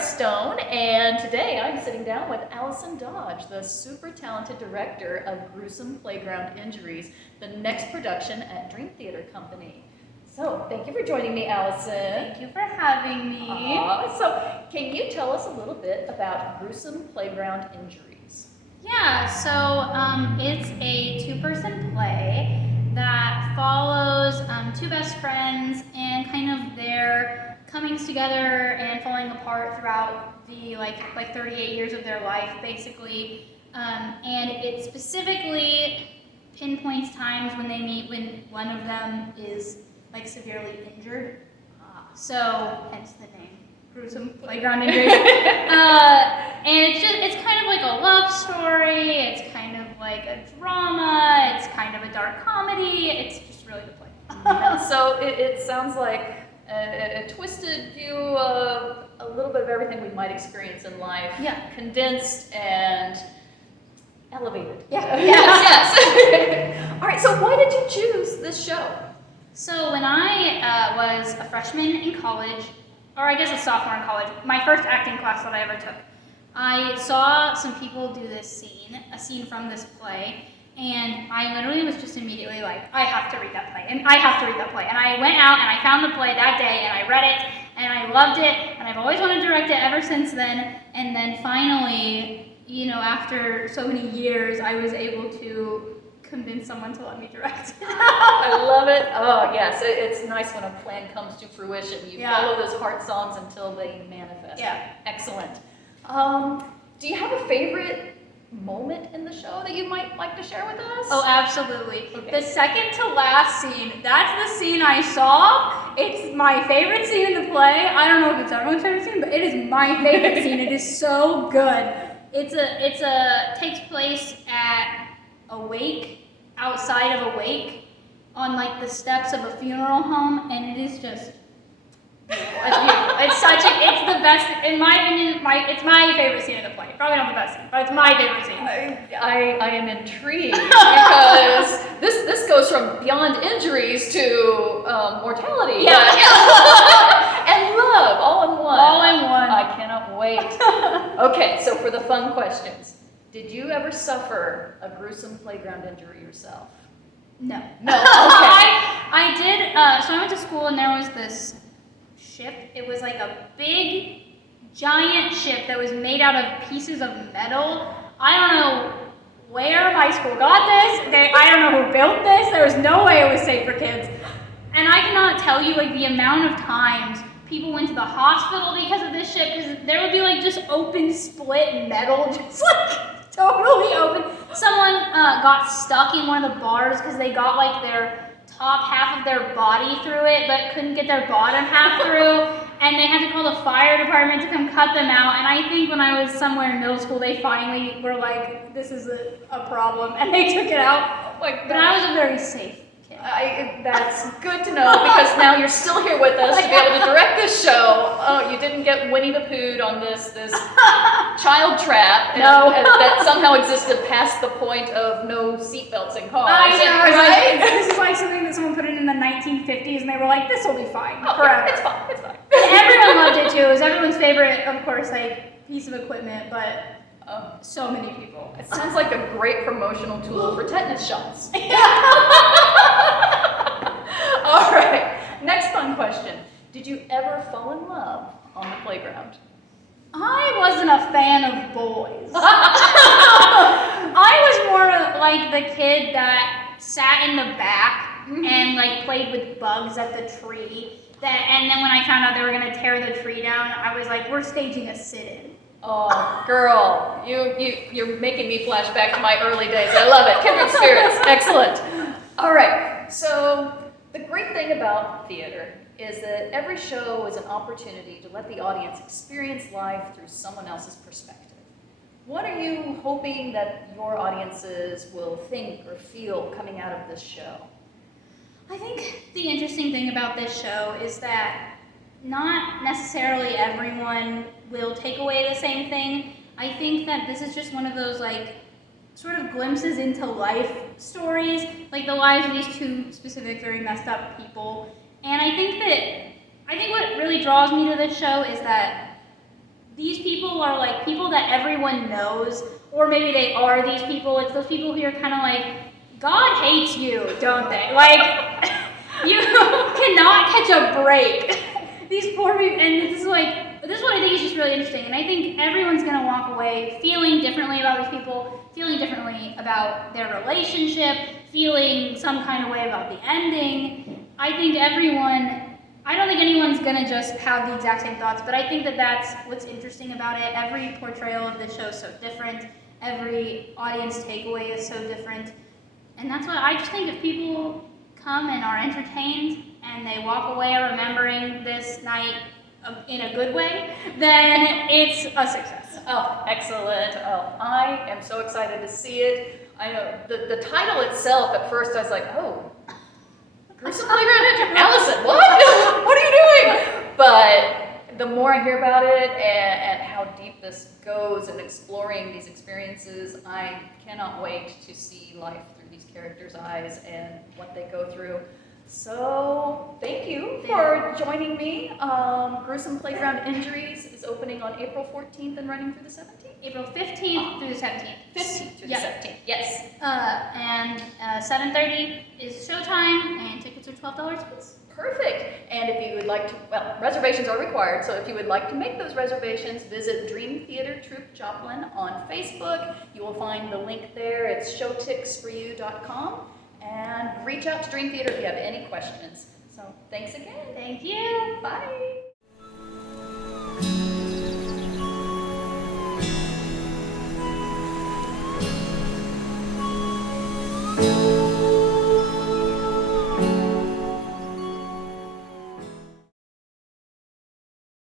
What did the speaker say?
Stone, and today I'm sitting down with Allison Dodge, the super talented director of Gruesome Playground Injuries, the next production at Dream Theater Company. So, thank you for joining me, Allison. Thank you for having me. So, can you tell us a little bit about Gruesome Playground Injuries? Yeah, so it's a two-person play that follows two best friends and kind of their comings together and falling apart throughout the like 38 years of their life, basically. And it specifically pinpoints times when they meet when one of them is like severely injured. So hence the name, Gruesome Playground Injuries. And it's kind of like a love story. It's kind of like a drama. It's kind of a dark comedy. It's just really good play. So it sounds like a twisted view of a little bit of everything we might experience in life. Yeah. Condensed and elevated. Yeah. Yes. All right, so why did you choose this show? So when I was a freshman in college, or I guess a sophomore in college, my first acting class that I ever took, I saw some people do this scene, a scene from this play, and I literally was just immediately like, I have to read that play, and I have to read that play. And I went out and I found the play that day, and I read it, and I loved it, and I've always wanted to direct it ever since then. And then finally, you know, after so many years, I was able to convince someone to let me direct it. I love it. Oh, yes. It's nice when a plan comes to fruition. You follow those heart songs until they manifest. Yeah. Excellent. Do you have a favorite moment in the show that you might like to share with us? Oh, absolutely. Okay. The second to last scene, that's the scene I saw. It's my favorite scene in the play. I don't know if it's everyone's favorite scene, but it is my favorite scene. It is so good. Takes place at a wake, outside of a wake, on like the steps of a funeral home, and it is just beautiful. It's beautiful. It's the best, in my opinion, it's my favorite scene of the play. Probably not the best scene, but it's my favorite scene. I am intrigued because this goes from beyond injuries to mortality. Yeah. And love, all in one. All in one. I cannot wait. Okay, so for the fun questions. Did you ever suffer a gruesome playground injury yourself? No. No, okay. I did, so I went to school and there was this ship. It was like a big, giant ship that was made out of pieces of metal. I don't know where my school got this. I don't know who built this. There was no way it was safe for kids. And I cannot tell you like the amount of times people went to the hospital because of this ship, because there would be like just open, split metal, just like totally open. Someone got stuck in one of the bars because they got like their top half of their body through it, but couldn't get their bottom half through, and they had to call the fire department to come cut them out. And I think when I was somewhere in middle school, they finally were like, this is a problem, and they took it out. But I was a very safe kid. That's good to know, because now you're still here with us to be able to direct this show. Oh, you didn't get Winnie the Pooh on this child trap that somehow existed past the point of no seatbelts in cars. I know, right? This is like something that someone put in the 1950s, and they were like, this will be fine forever. Yeah, it's fine. And everyone loved it too. It was everyone's favorite, of course, like piece of equipment, but so many people. It sounds like a great promotional tool for tetanus shots. All right, next fun question. Did you ever fall in love on the playground? I wasn't a fan of boys. I was more like the kid that sat in the back and like played with bugs at the tree. And then when I found out they were gonna tear the tree down, I was like, we're staging a sit-in. Oh, girl, you're making me flash back to my early days. I love it. Kindred spirits. Excellent. All right, so the great thing about theater is that every show is an opportunity to let the audience experience life through someone else's perspective. What are you hoping that your audiences will think or feel coming out of this show? I think the interesting thing about this show is that not necessarily everyone will take away the same thing. I think that this is just one of those like sort of glimpses into life stories, like the lives of these two specific, very messed up people. And I think what really draws me to this show is that these people are like people that everyone knows, or maybe they are these people. It's those people who are kind of like, God hates you, don't they? Like, you cannot catch a break. These poor people, and this is what I think is just really interesting. And I think everyone's gonna walk away feeling differently about these people, feeling differently about their relationship, feeling some kind of way about the ending. I don't think anyone's gonna just have the exact same thoughts, but I think that that's what's interesting about it. Every portrayal of this show is so different. Every audience takeaway is so different. And that's what I just think, if people come and are entertained and they walk away remembering this night in a good way, then it's a success. Oh, excellent. Oh, I am so excited to see it. I know the title itself, at first I was like, oh, Gruesome Playground Injuries. Allison, what? What are you doing? But the more I hear about it and how deep this goes and exploring these experiences, I cannot wait to see life through these characters' eyes and what they go through. So thank you for joining me. Gruesome Playground Injuries is opening on April 14th and running through the 17th? April 15th through the 17th. 15th through the 17th, yes. And 7:30 is showtime, and tickets are $12 apiece. Perfect. And if you would like to, well, reservations are required, so if you would like to make those reservations, visit Dream Theater Troupe Joplin on Facebook. You will find the link there. It's showticksforyou.com. And reach out to Dream Theater if you have any questions. So thanks again. Thank you. Bye.